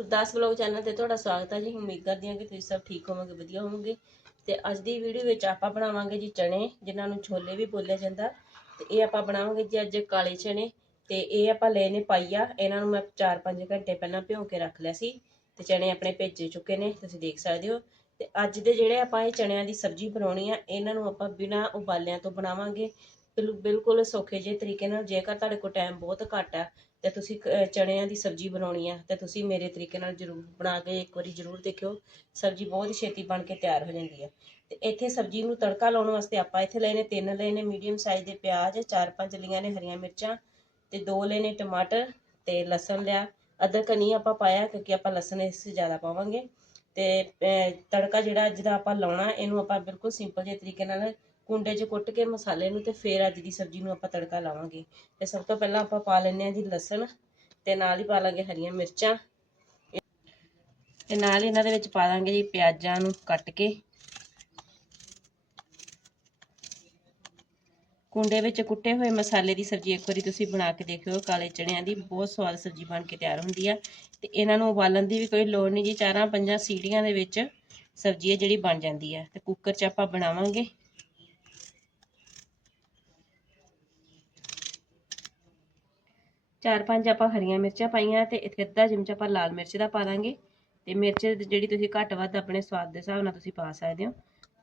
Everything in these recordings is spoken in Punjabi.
ਗੁਰਦਾਸ ਵਲੌਗ ਚੈਨਲ ਤੇ ਤੁਹਾਡਾ ਸਵਾਗਤ ਹੈ ਜੀ। ਉਮੀਦ ਕਰਦੀ ਹਾਂ ਕਿ ਤੁਸੀਂ ਸਭ ਠੀਕ ਹੋਵੋਗੇ, ਵਧੀਆ ਹੋਵੋਗੇ। ਤੇ ਅੱਜ ਦੀ ਵੀਡੀਓ ਵਿੱਚ ਆਪਾਂ ਬਣਾਵਾਂਗੇ ਜੀ ਚਣੇ ਜਿਨ੍ਹਾਂ ਨੂੰ ਛੋਲੇ ਵੀ ਬੋਲਿਆ ਜਾਂਦਾ। ਤੇ ਇਹ ਆਪਾਂ ਬਣਾਵਾਂਗੇ ਜੀ ਅੱਜ ਕਾਲੇ ਚਣੇ ਤੇ ਇਹ ਆਪਾਂ ਲਏ ਨੇ ਪਾਈਆ। ਇਹਨਾਂ ਨੂੰ ਮੈਂ 4-5 ਘੰਟੇ ਪਹਿਲਾਂ ਭਿਓ ਕੇ ਰੱਖ ਲਿਆ ਸੀ। ਤੇ ਚਣੇ ਆਪਣੇ ਭੇਜੇ ਚੁੱਕੇ ਨੇ, ਤੁਸੀਂ ਦੇਖ ਸਕਦੇ ਹੋ। ਤੇ ਅੱਜ ਦੇ ਜਿਹੜੇ ਆਪਾਂ ਇਹ ਚਣਿਆਂ ਦੀ ਸਬਜ਼ੀ ਬਣਾਉਣੀ ਆ, ਇਹਨਾਂ ਨੂੰ ਆਪਾਂ ਬਿਨਾਂ ਉਬਾਲਿਆਂ ਤੋਂ ਬਣਾਵਾਂਗੇ। ਬਿਲ- ਬਿਲਕੁਲ ਸੌਖੇ ਜਿਹੇ ਤਰੀਕੇ ਨਾਲ ਜੇਕਰ ਤੁਹਾਡੇ ਕੋਲ ਟਾਈਮ ਬਹੁਤ ਘੱਟ ਆ ਤੇ ਤੁਸੀਂ ਕ- ਚਣਿਆਂ ਦੀ ਸਬਜ਼ੀ ਬਣਾਉਣੀ ਆ ਤੇ ਤੁਸੀਂ ਮੇਰੇ ਤਰੀਕੇ ਨਾਲ ਜ਼ਰੂਰ ਬਣਾ ਕੇ ਇੱਕ ਵਾਰੀ ਜ਼ਰੂਰ ਦੇਖਿਓ। ਸਬਜ਼ੀ ਬਹੁਤ ਹੀ ਛੇਤੀ ਬਣ ਕੇ ਤਿਆਰ ਹੋ ਜਾਂਦੀ ਹੈ। ਤੇ ਇੱਥੇ ਸਬਜ਼ੀ ਨੂੰ ਤੜਕਾ ਲਾਉਣ ਵਾਸਤੇ ਆਪਾਂ ਇੱਥੇ ਲਏ ਨੇ ਤਿੰਨ ਲਏ ਨੇ ਮੀਡੀਅਮ ਸਾਈਜ਼ ਦੇ ਪਿਆਜ਼ ਚਾਰ ਪੰਜ ਲਈਆਂ ਨੇ ਹਰੀਆਂ ਮਿਰਚਾਂ ਤੇ ਦੋ ਲਏ ਨੇ ਟਮਾਟਰ ਤੇ ਲਸਣ ਲਿਆ। ਅਦਰਕ ਨਹੀਂ ਆਪਾਂ ਪਾਇਆ ਕਿਉਂਕਿ ਆਪਾਂ ਲਸਣ ਇਸ 'ਚ ਜ਼ਿਆਦਾ ਪਾਵਾਂਗੇ। ਤੇ ਅਹ, ਤੜਕਾ ਜਿਹੜਾ ਅੱਜ ਦਾ ਆਪਾਂ ਲਾਉਣਾ ਇਹਨੂੰ ਆਪਾਂ ਬਿਲਕੁਲ ਸਿੰਪਲ ਜਿਹੇ ਤਰੀਕੇ ਨਾਲ ਕੁੰਡੇ 'ਚ ਕੁੱਟ ਕੇ ਮਸਾਲੇ ਨੂੰ ਤੇ ਫਿਰ ਅੱਜ ਦੀ ਸਬਜ਼ੀ ਨੂੰ ਆਪਾਂ ਤੜਕਾ ਲਾਵਾਂਗੇ। ਤੇ ਸਭ ਤੋਂ ਪਹਿਲਾਂ ਆਪਾਂ ਪਾ ਲੈਂਦੇ ਹਾਂ ਜੀ ਲਸਣ ਤੇ ਨਾਲ ਹੀ ਪਾ ਲਾਂਗੇ ਹਰੀਆਂ ਮਿਰਚਾਂ। ਤੇ ਨਾਲ ਹੀ ਇਹਨਾਂ ਦੇ ਵਿੱਚ ਪਾ ਦਾਂਗੇ ਜੀ ਪਿਆਜ਼ਾਂ ਨੂੰ ਕੱਟ ਕੇ। ਕੁੰਡੇ ਵਿੱਚ ਕੁੱਟੇ ਹੋਏ ਮਸਾਲੇ ਦੀ ਸਬਜ਼ੀ ਇੱਕ ਵਾਰੀ ਤੁਸੀਂ ਬਣਾ ਕੇ ਦੇਖਿਓ, ਕਾਲੇ ਚਣਿਆਂ ਦੀ ਬਹੁਤ ਸਵਾਦ ਸਬਜ਼ੀ ਬਣ ਕੇ ਤਿਆਰ ਹੁੰਦੀ ਆ। ਤੇ ਇਹਨਾਂ ਨੂੰ ਉਬਾਲਣ ਦੀ ਵੀ ਕੋਈ ਲੋੜ ਨਹੀਂ ਜੀ, ਚਾਰਾਂ ਪੰਜਾਂ ਸੀਟੀਆਂ ਦੇ ਵਿੱਚ ਸਬਜ਼ੀ ਹੈ ਜਿਹੜੀ ਬਣ ਜਾਂਦੀ ਹੈ ਤੇ ਕੁੱਕਰ 'ਚ ਆਪਾਂ ਬਣਾਵਾਂਗੇ। ਚਾਰ ਪੰਜ ਆਪਾਂ ਹਰੀਆਂ ਮਿਰਚਾਂ ਪਾਈਆਂ ਤੇ ਇੱਥੇ ਅੱਧਾ ਚਮਚ ਆਪਾਂ ਲਾਲ ਮਿਰਚ ਦਾ ਪਾ ਦਾਂਗੇ। ਤੇ ਮਿਰਚ ਜਿਹੜੀ ਤੁਸੀਂ ਘੱਟ ਵੱਧ ਆਪਣੇ ਸਵਾਦ ਦੇ ਹਿਸਾਬ ਨਾਲ ਤੁਸੀਂ ਪਾ ਸਕਦੇ ਹੋ।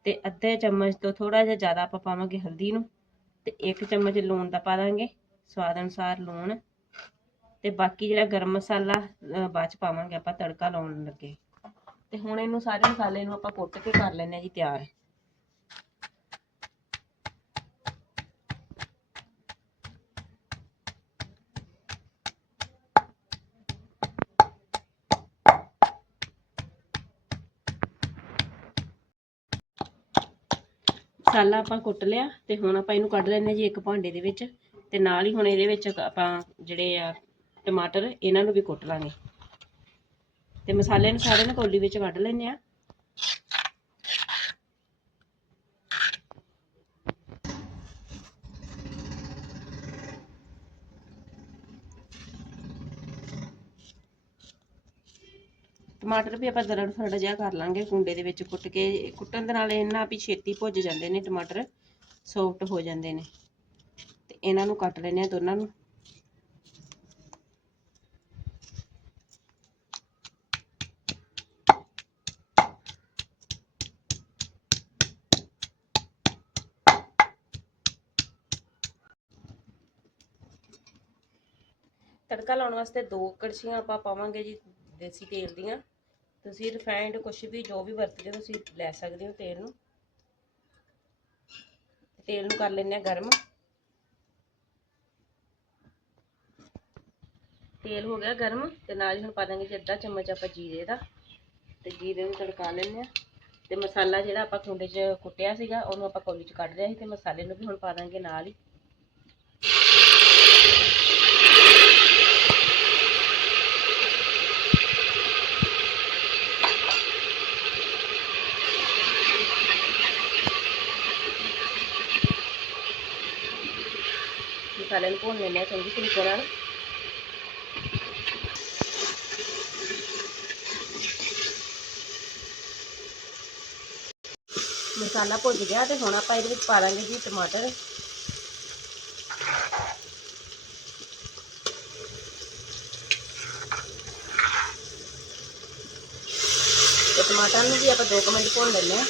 ਤੇ ਅੱਧੇ ਚਮਚ ਤੋਂ ਥੋੜਾ ਜਿਹਾ ਜ਼ਿਆਦਾ ਆਪਾਂ ਪਾਵਾਂਗੇ ਹਲਦੀ ਨੂੰ। ਤੇ ਇੱਕ ਚਮਚ ਲੂਣ ਦਾ ਪਾ ਦਾਂਗੇ, ਸਵਾਦ ਅਨੁਸਾਰ ਲੂਣ। ਤੇ ਬਾਕੀ ਜਿਹੜਾ ਗਰਮ ਮਸਾਲਾ ਬਾਅਦ ਚ ਪਾਵਾਂਗੇ ਆਪਾਂ ਤੜਕਾ ਲਾਉਣ ਲੱਗੇ। ਤੇ ਹੁਣ ਇਹਨੂੰ ਸਾਰੇ ਮਸਾਲੇ ਨੂੰ ਆਪਾਂ ਕੁੱਟ ਕੇ ਕਰ ਲੈਂਦੇ ਆ ਜੀ ਤਿਆਰ। ਮਸਾਲਾ ਆਪਾਂ ਕੁੱਟ ਲਿਆ ਤੇ ਹੁਣ ਆਪਾਂ ਇਹਨੂੰ ਕੱਢ ਲੈਂਦੇ ਹਾਂ ਜੀ ਇੱਕ ਭਾਂਡੇ ਦੇ ਵਿੱਚ ਤੇ ਨਾਲ ਹੀ ਹੁਣ ਇਹਦੇ ਵਿੱਚ ਆਪਾਂ ਜਿਹੜੇ ਆ ਟਮਾਟਰ, ਇਹਨਾਂ ਨੂੰ ਵੀ ਕੁੱਟ ਲਾਂਗੇ। ਤੇ ਮਸਾਲੇ ਨੂੰ ਸਾਰੇ ਨੂੰ ਕੌਲੀ ਵਿੱਚ ਕੱਢ ਲੈਂਦੇ ਆ ਟਮਾਟਰ ਵੀ ਆਪਾਂ ਦਰੜ ਫਰੜ ਜਿਹਾ ਕਰ ਲਾਂਗੇ ਕੁੰਡੇ ਦੇ ਵਿੱਚ ਕੁੱਟ ਕੇ। ਕੁੱਟਣ ਦੇ ਨਾਲ ਇਹਨਾਂ ਵੀ ਛੇਤੀ ਭੁੱਜ ਜਾਂਦੇ ਨੇ ਟਮਾਟਰ ਸੌਫਟ ਹੋ ਜਾਂਦੇ ਨੇ। ਤੇ ਇਹਨਾਂ ਨੂੰ ਕੱਟ ਲੈਣੇ ਆ ਦੋਨਾਂ ਨੂੰ। ਤੜਕਾ ਲਾਉਣ ਵਾਸਤੇ ਦੋ ਕੜਛੀਆਂ ਆਪਾਂ ਪਾਵਾਂਗੇ ਜੀ ਦੇਸੀ ਤੇਲ ਦੀਆਂ। ਤੁਸੀਂ ਰਿਫਾਈਨਡ ਕੁਝ ਵੀ, ਜੋ ਵੀ ਵਰਤਦੇ ਹੋ, ਤੁਸੀਂ ਲੈ ਸਕਦੇ ਹੋ ਤੇਲ ਨੂੰ। ਤੇਲ ਨੂੰ ਕਰ ਲੈਂਦੇ ਆ ਗਰਮ। ਤੇਲ ਹੋ ਗਿਆ ਗਰਮ ਤੇ ਨਾਲ ਹੀ ਹੁਣ ਪਾ ਦਾਂਗੇ ਜੀ ਅੱਧਾ ਚਮਚ ਆਪਾਂ ਜੀਰੇ ਦਾ। ਤੇ ਜੀਰੇ ਨੂੰ ਤੜਕਾ ਲੈਂਦੇ ਆ ਤੇ ਮਸਾਲਾ ਜਿਹੜਾ ਆਪਾਂ ਖੁੰਡੇ 'ਚ ਕੁੱਟਿਆ ਸੀਗਾ, ਉਹਨੂੰ ਆਪਾਂ ਕੌਲੀ 'ਚ ਕੱਢ ਲਿਆ ਸੀ ਤੇ ਮਸਾਲੇ ਨੂੰ ਵੀ ਹੁਣ ਪਾ ਦਾਂਗੇ ਨਾਲ ਹੀ। ਮਸਾਲੇ ਨੂੰ ਭੁੰਨ ਲੈਂਦੇ ਹਾਂ ਚੰਗੀ ਤਰੀਕੇ ਨਾਲ ਮਸਾਲਾ ਭੁੱਜ ਗਿਆ ਤੇ ਹੁਣ ਆਪਾਂ ਇਹਦੇ ਵਿੱਚ ਪਾ ਲਾਂਗੇ ਜੀ ਟਮਾਟਰ। ਤੇ ਟਮਾਟਰ ਨੂੰ ਵੀ ਆਪਾਂ 2 ਮਿੰਟ ਭੁੰਨ ਲੈਂਦੇ ਹਾਂ।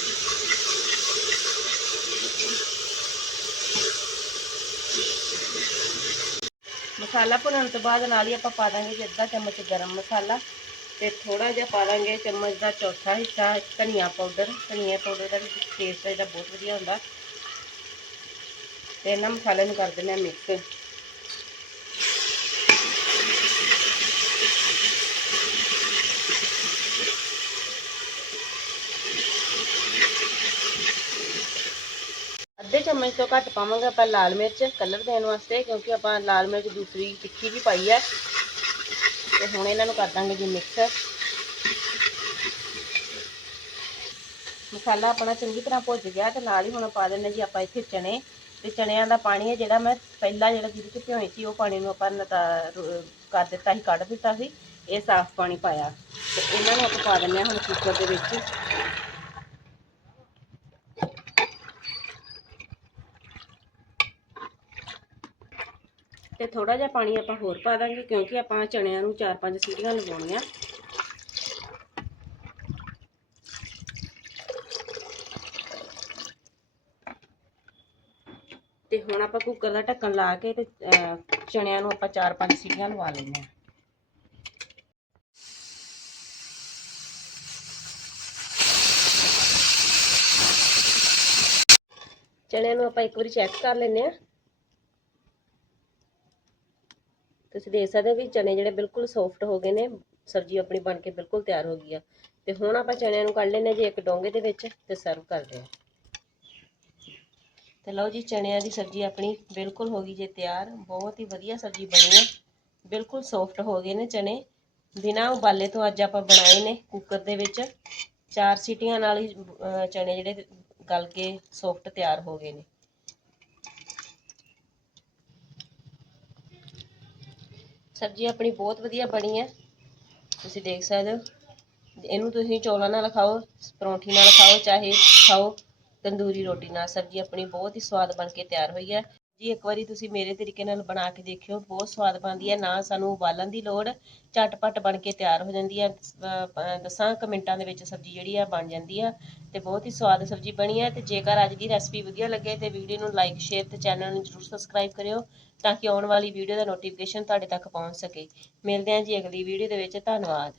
ਮਸਾਲਾ ਭੁੰਨਣ ਤੋਂ ਬਾਅਦ ਨਾਲ ਹੀ ਆਪਾਂ ਪਾ ਦਾਂਗੇ ਜੀ ਅੱਧਾ ਚਮਚ ਗਰਮ ਮਸਾਲਾ ਤੇ ਥੋੜਾ ਜਿਹਾ ਪਾ ਦਾਂਗੇ ਚਮਚ ਦਾ ਚੌਥਾ ਹਿੱਸਾ, ਧਨੀਆ ਪਾਊਡਰ। ਧਨੀਆ ਪਾਊਡਰ ਦਾ ਵੀ ਟੇਸਟ ਜਿਹੜਾ ਬਹੁਤ ਵਧੀਆ ਹੁੰਦਾ। ਤੇ ਇਹਨਾਂ ਮਸਾਲੇ ਨੂੰ ਕਰ ਦਿੰਦੇ ਆ ਮਿਕਸ ਅੱਧੇ ਚਮਚ ਤੋਂ ਘੱਟ ਪਾਵਾਂਗੇ ਆਪਾਂ ਲਾਲ ਮਿਰਚ ਕਲਰ ਦੇਣ ਵਾਸਤੇ, ਕਿਉਂਕਿ ਆਪਾਂ ਲਾਲ ਮਿਰਚ ਦੂਸਰੀ ਤਿੱਖੀ ਵੀ ਪਾਈ ਹੈ। ਤੇ ਹੁਣ ਇਹਨਾਂ ਨੂੰ ਕਰ ਦਾਂਗੇ ਜੀ ਮਿਕਸ ਮਸਾਲਾ ਆਪਣਾ ਚੰਗੀ ਤਰ੍ਹਾਂ ਭੁੱਜ ਗਿਆ ਤੇ ਨਾਲ ਹੀ ਹੁਣ ਪਾ ਦਿੰਦੇ ਜੀ ਆਪਾਂ ਇੱਥੇ ਚਣੇ ਤੇ ਚਣਿਆਂ ਦਾ ਪਾਣੀ ਹੈ ਜਿਹੜਾ ਮੈਂ ਪਹਿਲਾਂ ਜਿਹੜਾ ਜਿਹਦੇ ਚ ਭਿਓਈ ਸੀ, ਉਹ ਪਾਣੀ ਨੂੰ ਆਪਾਂ ਕਰ ਦਿੱਤਾ ਸੀ, ਕੱਢ ਦਿੱਤਾ ਸੀ। ਇਹ ਸਾਫ਼ ਪਾਣੀ ਪਾਇਆ। ਤੇ ਇਹਨਾਂ ਨੂੰ ਆਪਾਂ ਪਾ ਦਿੰਨੇ ਹਾਂ ਹੁਣ ਕੁੱਕਰ ਦੇ ਵਿੱਚ। ਤੇ ਥੋੜਾ ਜਿਹਾ ਪਾਣੀ ਆਪਾਂ ਹੋਰ ਪਾ ਦਾਂਗੇ ਕਿਉਂਕਿ ਆਪਾਂ ਚਣਿਆਂ ਨੂੰ 4-5 ਸੀਟੀਆਂ ਲਗਾਉਣੀਆਂ। ਤੇ ਹੁਣ ਆਪਾਂ ਕੁੱਕਰ ਦਾ ਢੱਕਣ ਲਾ ਕੇ ਤੇ ਅਹ, ਚਣਿਆਂ ਨੂੰ ਆਪਾਂ 4-5 ਸੀਟੀਆਂ ਲਵਾ ਲੈਂਦੇ ਹਾਂ। ਚਣਿਆਂ ਨੂੰ ਆਪਾਂ ਇੱਕ ਵਾਰੀ ਚੈੱਕ ਕਰ ਲੈਂਦੇ ਆ ਤੁਸੀਂ ਦੇਖ ਸਕਦੇ ਹੋ ਵੀ ਚਨੇ ਜਿਹੜੇ ਬਿਲਕੁਲ ਸੌਫਟ ਹੋ ਗਏ ਨੇ ਸਬਜ਼ੀ ਆਪਣੀ ਬਣ ਕੇ ਬਿਲਕੁਲ ਤਿਆਰ ਹੋ ਗਈ ਆ। ਤੇ ਹੁਣ ਆਪਾਂ ਚਨਿਆਂ ਨੂੰ ਕੱਢ ਲੈਨੇ ਜੀ ਇੱਕ ਡੋਂਗੇ ਦੇ ਵਿੱਚ ਤੇ ਸਰਵ ਕਰਦੇ ਆ ਤੇ ਲਓ ਜੀ ਚਨਿਆਂ ਦੀ ਸਬਜ਼ੀ ਆਪਣੀ ਬਿਲਕੁਲ ਹੋ ਗਈ ਜੇ ਤਿਆਰ। ਬਹੁਤ ਹੀ ਵਧੀਆ ਸਬਜ਼ੀ ਬਣੀ ਆ। ਬਿਲਕੁਲ ਸੌਫਟ ਹੋ ਗਏ ਨੇ ਚਨੇ। ਬਿਨਾਂ ਉਬਾਲੇ ਤੋਂ ਅੱਜ ਆਪਾਂ ਬਣਾਏ ਨੇ ਕੁੱਕਰ ਦੇ ਵਿੱਚ। ਚਾਰ ਸੀਟੀਆਂ ਨਾਲ ਹੀ ਅਹ, ਚਨੇ ਜਿਹੜੇ ਗਲ ਕੇ ਸੌਫਟ ਤਿਆਰ ਹੋ ਗਏ ਨੇ। ਸਬਜ਼ੀ ਆਪਣੀ ਬਹੁਤ ਵਧੀਆ ਬਣੀ ਹੈ ਤੁਸੀਂ ਦੇਖ ਸਕਦੇ ਹੋ। ਇਹਨੂੰ ਤੁਸੀਂ ਚੌਲਾਂ ਨਾਲ ਖਾਓ, ਪਰੌਂਠੀ ਨਾਲ ਖਾਓ, ਚਾਹੇ ਖਾਓ, ਤੰਦੂਰੀ ਰੋਟੀ ਨਾਲ। ਸਬਜ਼ੀ ਆਪਣੀ ਬਹੁਤ ਹੀ ਸਵਾਦ ਬਣ ਕੇ ਤਿਆਰ ਹੋਈ ਹੈ। ਜੀ ਇੱਕ ਵਾਰੀ ਤੁਸੀਂ ਮੇਰੇ ਤਰੀਕੇ ਨਾਲ ਬਣਾ ਕੇ ਦੇਖਿਓ ਬਹੁਤ ਸਵਾਦ ਬਣਦੀ ਹੈ ਨਾ ਸਾਨੂੰ ਉਬਾਲਣ ਦੀ ਲੋੜ ਝਟਪਟ ਬਣ ਕੇ ਤਿਆਰ ਹੋ ਜਾਂਦੀ ਹੈ ਅਹ, ਅਹ, ਦਸਾਂ ਕੁ ਮਿੰਟਾਂ ਦੇ ਵਿੱਚ ਸਬਜ਼ੀ ਜਿਹੜੀ ਆ ਬਣ ਜਾਂਦੀ ਆ ਤੇ ਬਹੁਤ ਹੀ ਸਵਾਦ ਸਬਜ਼ੀ ਬਣੀ ਹੈ ਤੇ ਜੇਕਰ ਅੱਜ ਦੀ ਰੈਸਪੀ ਵਧੀਆ ਲੱਗੇ ਤੇ ਵੀਡੀਓ ਨੂੰ ਲਾਈਕ ਸ਼ੇਅਰ ਤੇ ਚੈਨਲ ਨੂੰ ਜਰੂਰ ਸਬਸਕ੍ਰਾਈਬ ਕਰਿਓ ਤਾਂ ਕਿ ਆਉਣ ਵਾਲੀ ਵੀਡੀਓ ਦਾ ਨੋਟੀਫਿਕੇਸ਼ਨ ਤੁਹਾਡੇ ਤੱਕ ਪਹੁੰਚ ਸਕੇ। ਮਿਲਦੇ ਹਾਂ ਜੀ ਅਗਲੀ ਵੀਡੀਓ ਦੇ ਵਿੱਚ ਧੰਨਵਾਦ।